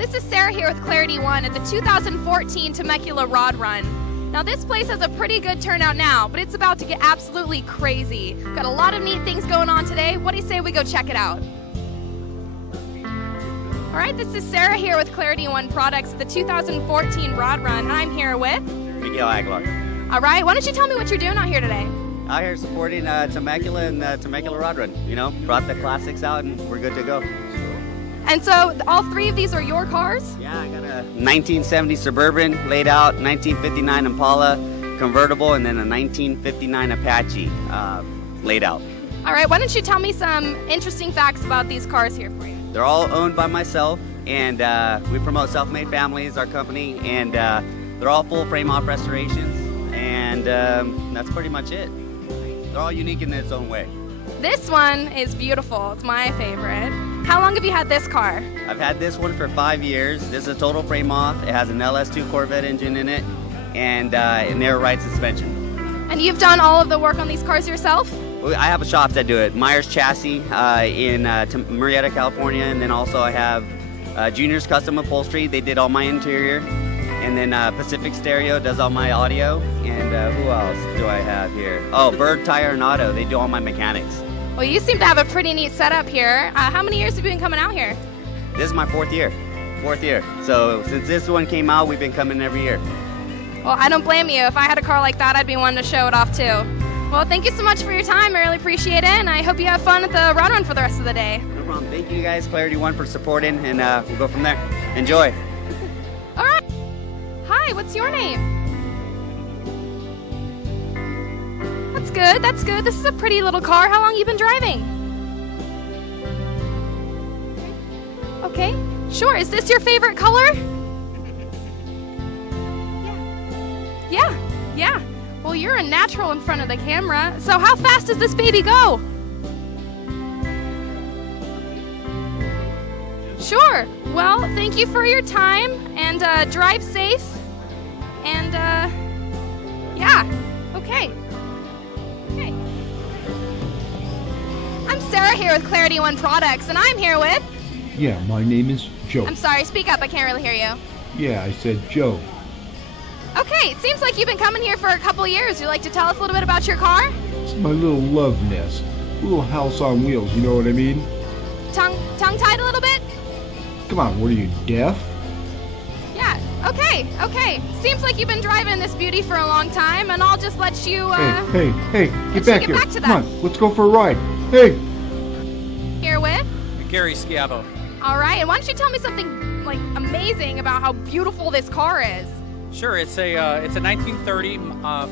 This is Sarah here with Clarity One at the 2014 Temecula Rod Run. Now this place has a pretty good turnout now, but it's about to get absolutely crazy. Got a lot of neat things going on today. What do you say we go check it out? All right, this is Sarah here with Clarity One Products at the 2014 Rod Run, and I'm here with Miguel Aguilar. All right, why don't you tell me what you're doing out here today? Out here supporting Temecula and the Temecula Rod Run. You know, brought the classics out and we're good to go. And so all three of these are your cars? Yeah, I got a 1970 Suburban laid out, 1959 Impala convertible, and then a 1959 Apache laid out. All right, why don't you tell me some interesting facts about these cars here for you? They're all owned by myself, and we promote self-made families, our company, and they're all full frame-off restorations, and that's pretty much it. They're all unique in its own way. This one is beautiful. It's my favorite. How long have you had this car? I've had this one for 5 years. This is a total frame-off. It has an LS2 Corvette engine in it, and an air ride suspension. And you've done all of the work on these cars yourself? I have a shop that do it. Myers Chassis in Murrieta, California, and then also I have Junior's Custom Upholstery. They did all my interior. And then Pacific Stereo does all my audio. And who else do I have here? Oh, Bird Tire and Auto. They do all my mechanics. Well, you seem to have a pretty neat setup here. How many years have you been coming out here? This is my fourth year. So since this one came out, we've been coming every year. Well, I don't blame you. If I had a car like that, I'd be wanting to show it off too. Well, thank you so much for your time. I really appreciate it, and I hope you have fun at the Rod Run for the rest of the day. No problem. Thank you guys, Clarity One, for supporting, and we'll go from there. Enjoy. All right. Hi, what's your name? That's good. This is a pretty little car. How long have you been driving? Okay, sure. Is this your favorite color? Yeah. Well, you're a natural in front of the camera. So how fast does this baby go? Sure. Well, thank you for your time, and drive safe. And, yeah. Okay. I'm Sarah here with Clarity One Products, and I'm here with... Yeah, my name is Joe. I'm sorry, speak up. I can't really hear you. Yeah, I said Joe. Okay, it seems like you've been coming here for a couple years. Would you like to tell us a little bit about your car? It's my little love nest. Little house on wheels, you know what I mean? Tongue-tied a little bit? Come on, what are you, deaf? Yeah, okay. Seems like you've been driving this beauty for a long time, and I'll just let you, Hey, get back here. Back to that. Come on, let's go for a ride. Hey! Here with? Gary Schiavo. All right, and why don't you tell me something, like, amazing about how beautiful this car is? Sure, it's a 1930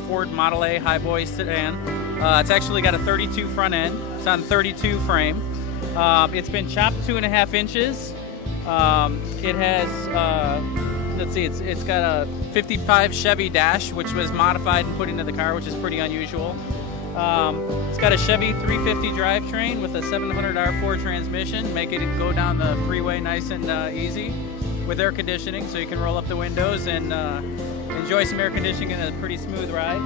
Ford Model A highboy sedan. It's actually got a 32 front end. It's on 32 frame. It's been chopped 2.5 inches. It has, let's see, it's got a 55 Chevy dash, which was modified and put into the car, which is pretty unusual. It's got a Chevy 350 drivetrain with a 700 R4 transmission, making it go down the freeway nice and easy, with air conditioning, so you can roll up the windows and enjoy some air conditioning and a pretty smooth ride.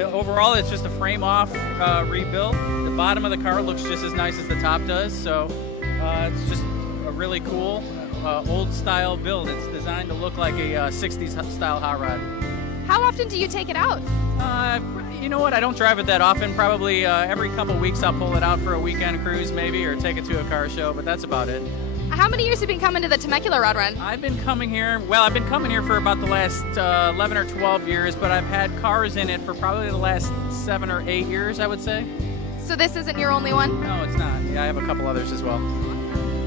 Overall, it's just a frame-off rebuild. The bottom of the car looks just as nice as the top does, so it's just a really cool old-style build. It's designed to look like a 60s-style hot rod. How often do you take it out? You know what? I don't drive it that often. Probably every couple weeks I'll pull it out for a weekend cruise maybe, or take it to a car show, but that's about it. How many years have you been coming to the Temecula Rod Run? I've been coming here for about the last 11 or 12 years, but I've had cars in it for probably the last 7 or 8 years, I would say. So this isn't your only one? No, it's not. Yeah, I have a couple others as well.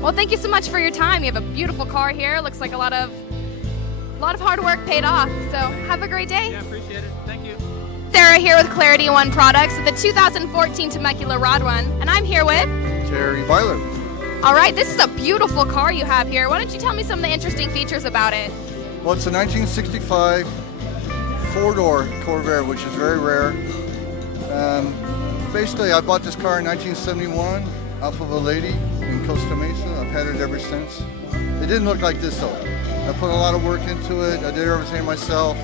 Well, thank you so much for your time. You have a beautiful car here. Looks like a lot of hard work paid off. So have a great day. Yeah, appreciate it. Thank you. Sarah here with Clarity One Products at the 2014 Temecula Rod Run, and I'm here with Terry Byler. All right, this is a beautiful car you have here. Why don't you tell me some of the interesting features about it? Well, it's a 1965 four-door Corvair, which is very rare. Basically, I bought this car in 1971 off of a lady in Costa Mesa. I've had it ever since. It didn't look like this though. I put a lot of work into it. I did everything myself.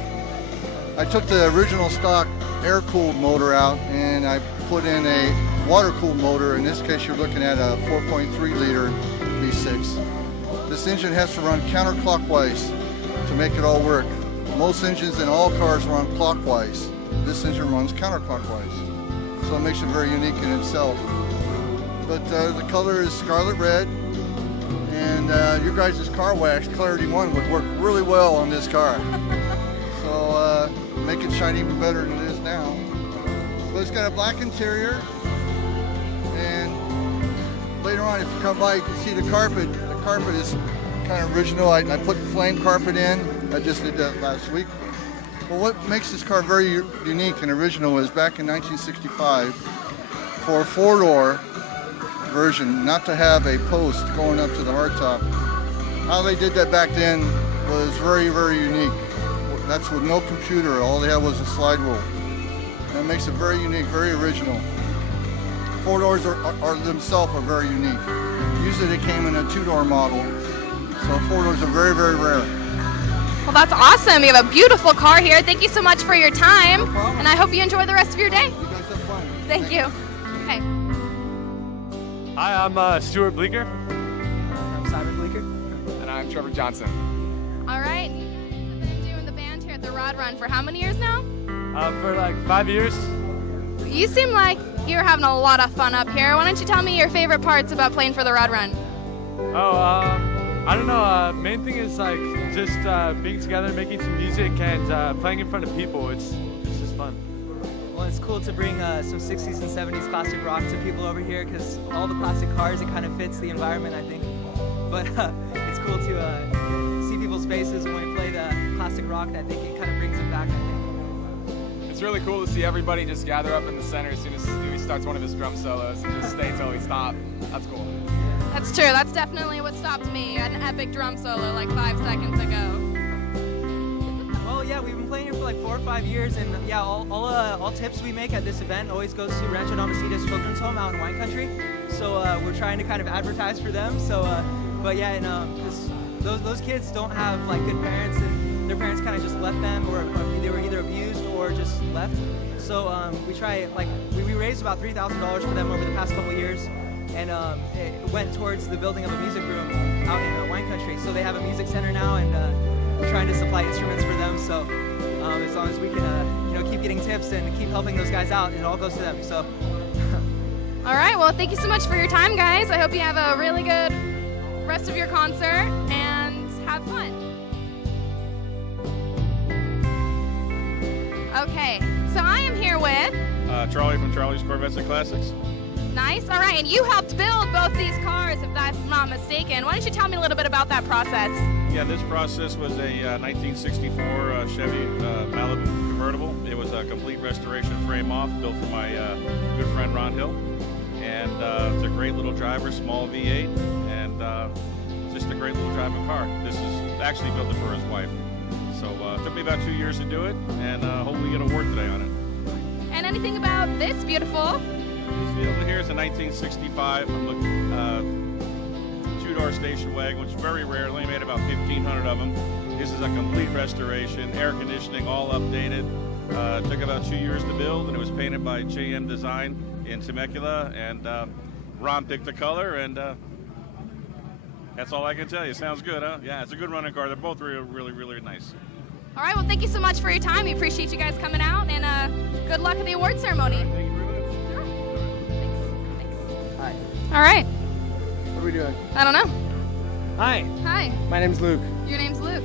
I took the original stock air-cooled motor out and I put in a water-cooled motor. In this case, you're looking at a 4.3 liter V6. This engine has to run counterclockwise to make it all work. Most engines in all cars run clockwise. This engine runs counterclockwise. So it makes it very unique in itself. But the color is scarlet red. And your guys' car wax, Clarity 1, would work really well on this car. So make it shine even better than it is now. But it's got a black interior. And later on, if you come by, you can see the carpet. The carpet is kind of original. I put flame carpet in. I just did that last week. Well, what makes this car very unique and original is back in 1965, for a four-door version, not to have a post going up to the hardtop. How they did that back then was very, very unique. That's with no computer. All they had was a slide rule. That makes it very unique, very original. Four doors are themselves are very unique. Usually they came in a two-door model, so four doors are very, very rare. Well, that's awesome. You have a beautiful car here. Thank you so much for your time, No problem. and I hope you enjoy the rest of your day. You guys have fun. Thank you. Okay. Hi, I'm Stuart Bleeker. I'm Simon Bleeker. And I'm Trevor Johnson. All right. You guys have been doing the band here at the Rod Run for how many years now? For like 5 years. You seem like you're having a lot of fun up here. Why don't you tell me your favorite parts about playing for the Rod Run? I don't know. Main thing is like just being together, making some music, and playing in front of people. It's just fun. Well, it's cool to bring some 60s and 70s classic rock to people over here because all the classic cars, it kind of fits the environment, I think. But it's cool to see people's faces when we play the classic rock. I think it kind of brings them back, I think. It's really cool to see everybody just gather up in the center as soon as he starts one of his drum solos and just stay till we stop. That's cool. That's true. That's definitely what stopped me. An epic drum solo like 5 seconds ago. Well, yeah, we've been playing here for like 4 or 5 years, and yeah, all tips we make at this event always goes to Rancho Navasitas Children's Home out in Wine Country. So we're trying to kind of advertise for them. So, but yeah, and because those kids don't have like good parents, and their parents kind of just left them, or they were either abused or just left. So we try like we raised about $3,000 for them over the past couple of years. And it went towards the building of a music room out in Wine Country. So they have a music center now, and we're trying to supply instruments for them. So as long as we can, keep getting tips and keep helping those guys out, it all goes to them. So. All right. Well, thank you so much for your time, guys. I hope you have a really good rest of your concert and have fun. Okay. So I am here with Charlie from Charlie's Corvettes and Classics. Nice. All right. And you helped build both these cars, if I'm not mistaken. Why don't you tell me a little bit about that process? Yeah, this process was a 1964 Chevy Malibu convertible. It was a complete restoration frame off, built for my good friend Ron Hill. And it's a great little driver, small V8, and just a great little driving car. This is actually built it for his wife. So it took me about 2 years to do it, and hopefully we get an award today on it. And anything about this beautiful? This vehicle here is a 1965. I'm looking two-door station wagon, which is very rare. Only made about 1,500 of them. This is a complete restoration, air conditioning, all updated. It took about 2 years to build, and it was painted by JM Design in Temecula. And Ron picked the color, and that's all I can tell you. Sounds good, huh? Yeah, it's a good running car. They're both really, really nice. All right. Well, thank you so much for your time. We appreciate you guys coming out, and good luck at the award ceremony. Thank you very much. Hi. All right. What are we doing? I don't know. Hi. Hi. My name's Luke. Your name's Luke.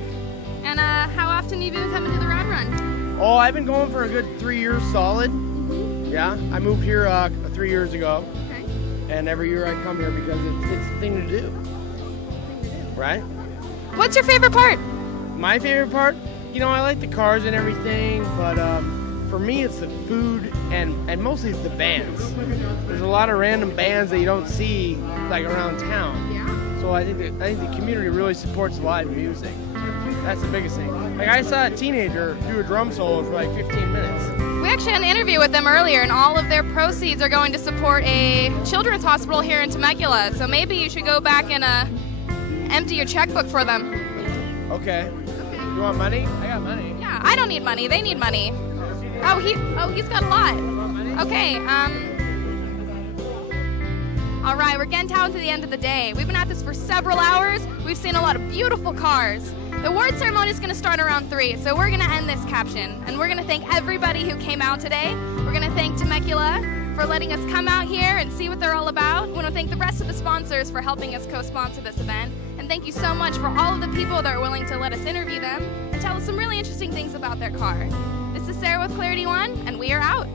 And how often have you been coming to the Rod Run? Oh, I've been going for a good 3 years solid. Yeah, I moved here 3 years ago. Okay. And every year I come here because it's the thing to do. Right? What's your favorite part? My favorite part? I like the cars and everything, but for me it's the food and mostly it's the bands. There's a lot of random bands that you don't see like around town. Yeah. So I think the community really supports live music. That's the biggest thing. Like I saw a teenager do a drum solo for like 15 minutes. We actually had an interview with them earlier, and all of their proceeds are going to support a children's hospital here in Temecula. So maybe you should go back and empty your checkbook for them. Okay. You want money? I got money. Yeah, I don't need money. They need money. Oh, he's got a lot. Okay. All right, we're getting down to the end of the day. We've been at this for several hours. We've seen a lot of beautiful cars. The award ceremony is going to start around 3, so we're going to end this caption. And we're going to thank everybody who came out today. We're going to thank Temecula for letting us come out here and see what they're all about. We want to thank the rest of the sponsors for helping us co-sponsor this event. And thank you so much for all of the people that are willing to let us interview them and tell us some really interesting things about their car. This is Sarah with Clarity One, and we are out.